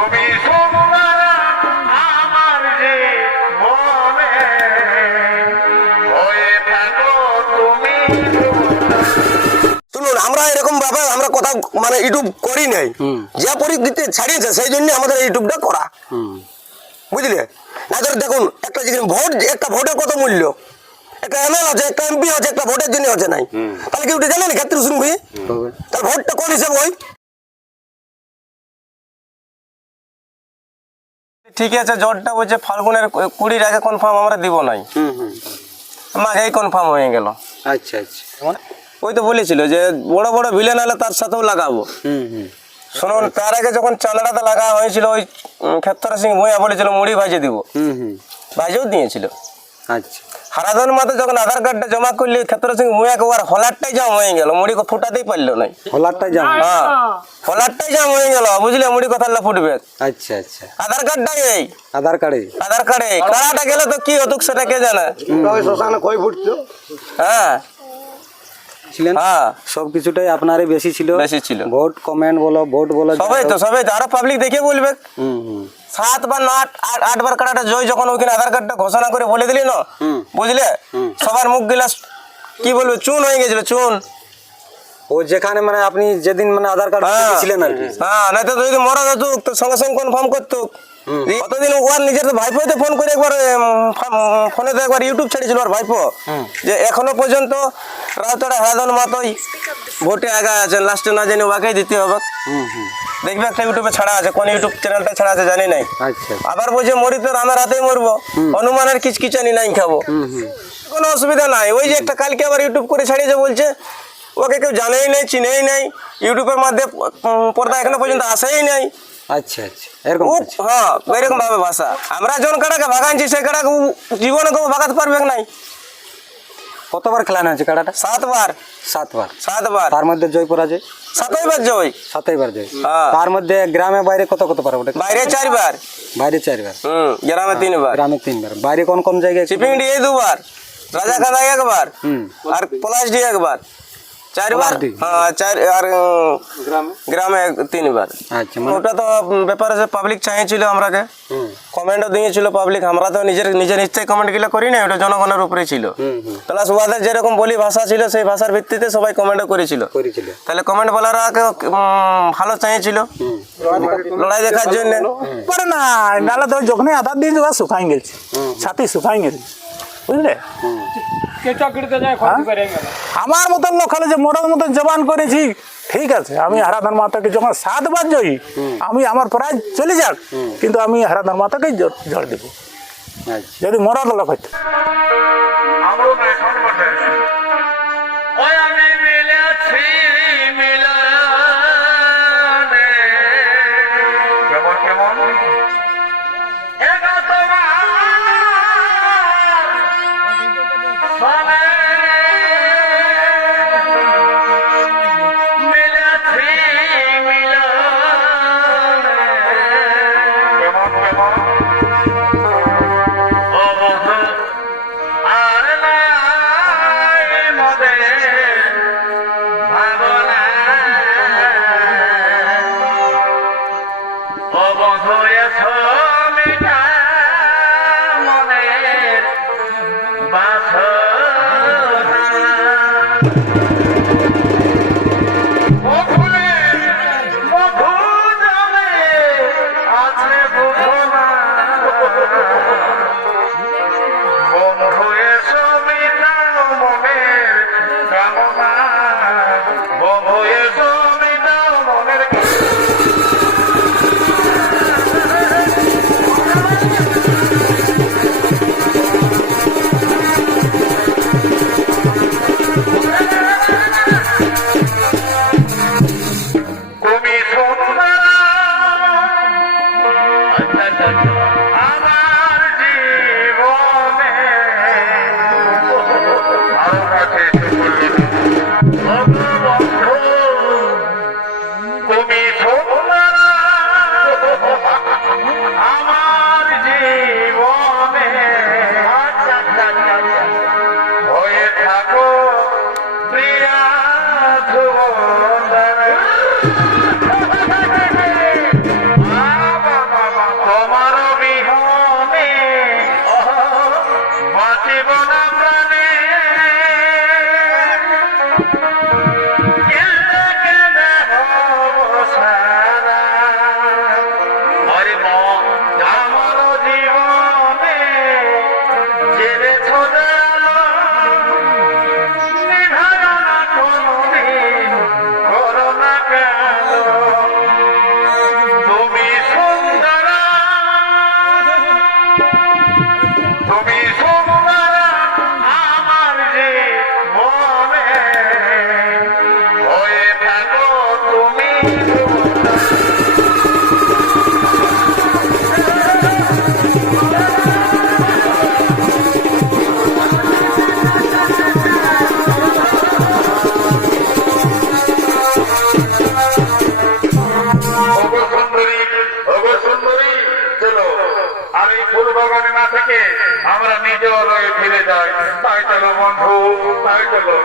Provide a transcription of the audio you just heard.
তুমি সুন্দর আমার জীবনে হয়ে থাকো তুমি আমরা এরকম ভাবে আমরা কথা মানে ইউটিউব করি নাই। যে পরিস্থিতি ছাড়িয়েছে সেই জন্য আমাদের ইউটিউবটা করা। বুঝলে? না ধর দেখুন একটা জিনিস ভোট একটা ভোটের কত মূল্য? একটা এমএল আছে একটা এমপি আছে একটা ভোটের জন্য আছে নাই। তাহলে কি ওটা জানেন ক্ষেত্রে শুনবি তার ভোটটা কোন হিসেবে হয়? ঠিক আছে জ্বরটা বলছে ফাল্গুনের কুড়ি কুড়ির আগে কনফার্ম আমরা দিব নাই। মাঘেই কনফার্ম হয়ে গেল। আচ্ছা আচ্ছা। মানে? ওই তো বলেছিল যে বড় বড় ভিলেন হলে তার সাথেও লাগাবো। হুম হুম। শুনুন তার আগে যখন চালাটাতে লাগা হয়েছিল ওই ক্ষেত্র সিং ভূঁয়া বলেছিল মুড়ি ভাজে দিব। হুম হুম। ভাজেও দিয়েছিল। আচ্ছা। হারাধন মাতে যখন আধার কার্ডটা জমা করলি ক্ষেত্র সিং ভূঁইয়াকে ওর হলারটাই জাম হয়ে গেল মুড়ি ফুটাতেই পারল নাই। হলারটা জাম হ্যাঁ হলারটাই জাম হয়ে গেল বুঝলে? মুড়ি কথা ফুটবে। আচ্ছা আচ্ছা। আধার কার্ডটাই এই। আধার কার্ডে আধার কার্ডে কাড়াটা গেলে তো কি হতুক সেটা কে জানে? শ্মশানে কই ফুটতো। হ্যাঁ। ছিলেন? হ্যাঁ। সব কিছুটাই আপনারই বেশি ছিল। বেশি ছিল। ভোট কমেন্ট বলো ভোট বলো সবাই তো সবাই তো আরও পাবলিক দেখে বলবে। হুম হুম। সাত বা না আট আট- বার কাটাটা জয় যখন ওইখানে আধার কার্ডটা ঘোষণা করে বলে দিলি না? বুঝলে? সবার মুখ গিলাস কি বলবে চুন হয়ে গেছিল চুন। ও যেখানে মানে আপনি যেদিন মানে আধার কার্ড হ্যাঁ। ছিলেন আর কি। হ্যাঁ না তো যদি মরা যেত তো সঙ্গে সঙ্গে কনফার্ম করতো কতদিন ওর নিজের তো ভাইপোতে ফোন করে একবার ফোনে তো একবার ইউটিউব ছেড়েছিল ওর ভাইপো। যে এখনও পর্যন্ত রাউতরা হারাধন মাতই ভোটে আগা আছে লাস্টে না জানি ওকেই দিতে হবে। দেখবে একটা ইউটিউবে ছাড়া আছে কোন ইউটিউব চ্যানেলটা ছাড়া আছে জানি নাই। আচ্ছা। আবার বলছে মরি তো রামের হাতেই মরবো। হনুমানের কিচকিচানি নাই খাব। কোনো অসুবিধা নাই। ওই যে একটা কালকে আবার ইউটিউব করে ছাড়িয়েছে বলছে ওকে কেউ জানেই নাই চিনেই নাই। ইউটিউবের মধ্যে উম, পর্দা এখনও পর্যন্ত আসেই নাই। আচ্ছা আচ্ছা। এরকম হ্যাঁ এরকম ভাবে ভাষা। আমরা জন ভাগাইছি জীবনে কেউ ভাগাতে পারবে নাই? কতবার খেলানো হয়েছে কাড়াটা সাতবার। সাতবার। সাতবার। তার মধ্যে জয় পরাজয়? বার জয়। সাতইবার জয়। হ্যাঁ। তার মধ্যে গ্রামে বাইরে কত কত ওটা বাইরে চারবার। বাইরে চারবার। হুম গ্রামে তিনবার। গ্রামে তিনবার। বাইরে কোন কোন জায়গায়? ডি দুবার। রাজা কান্দা একবার। হুম। আর পলাশডি একবার। চারবার? হ্যাঁ চার আর গ্রামে? তিনবার। আচ্ছা মানে ওটা তো ব্যাপার আছে পাবলিক চাইছিল আমরাকে। কমেন্টও দিয়েছিল পাবলিক আমরা তো নিজের নিজের ইচ্ছায় কমেন্টগুলো করি না ওটা জনগণের উপরে ছিল। হুম হুম। প্লাস ওদের যেরকম বলি ভাষা ছিল সেই ভাষার ভিত্তিতে সবাই কমেন্টও করেছিল। করেছিল। তাহলে কমেন্ট বলারা ভালো চাইছিল। লড়াই দেখার জন্য। পারে না নাহলে তো যখনই আধার দিয়ে যাওয়া শুকাই গেছে। ছাতি শুকাই গেছে। বুঝলে? আমার মতন লোক হলে যে মোটর মতন জবান করেছি ঠিক আছে আমি হারাধন মাতাকে যখন সাতবার জয়ী আমি আমার প্রায় চলে যাক কিন্তু আমি হারাধন মাতাকেই জল দেবো। আচ্ছা। যদি মরার লোক হইতো। তুমি মনে। হয়ে থাকো তুমি অবসুন্দরী অবসুন্দরী চলো। আর এই ফুল বাগানে না আমরা নিজ লয়ে ফিরে যাই তাই চলো বন্ধু তাই চলো।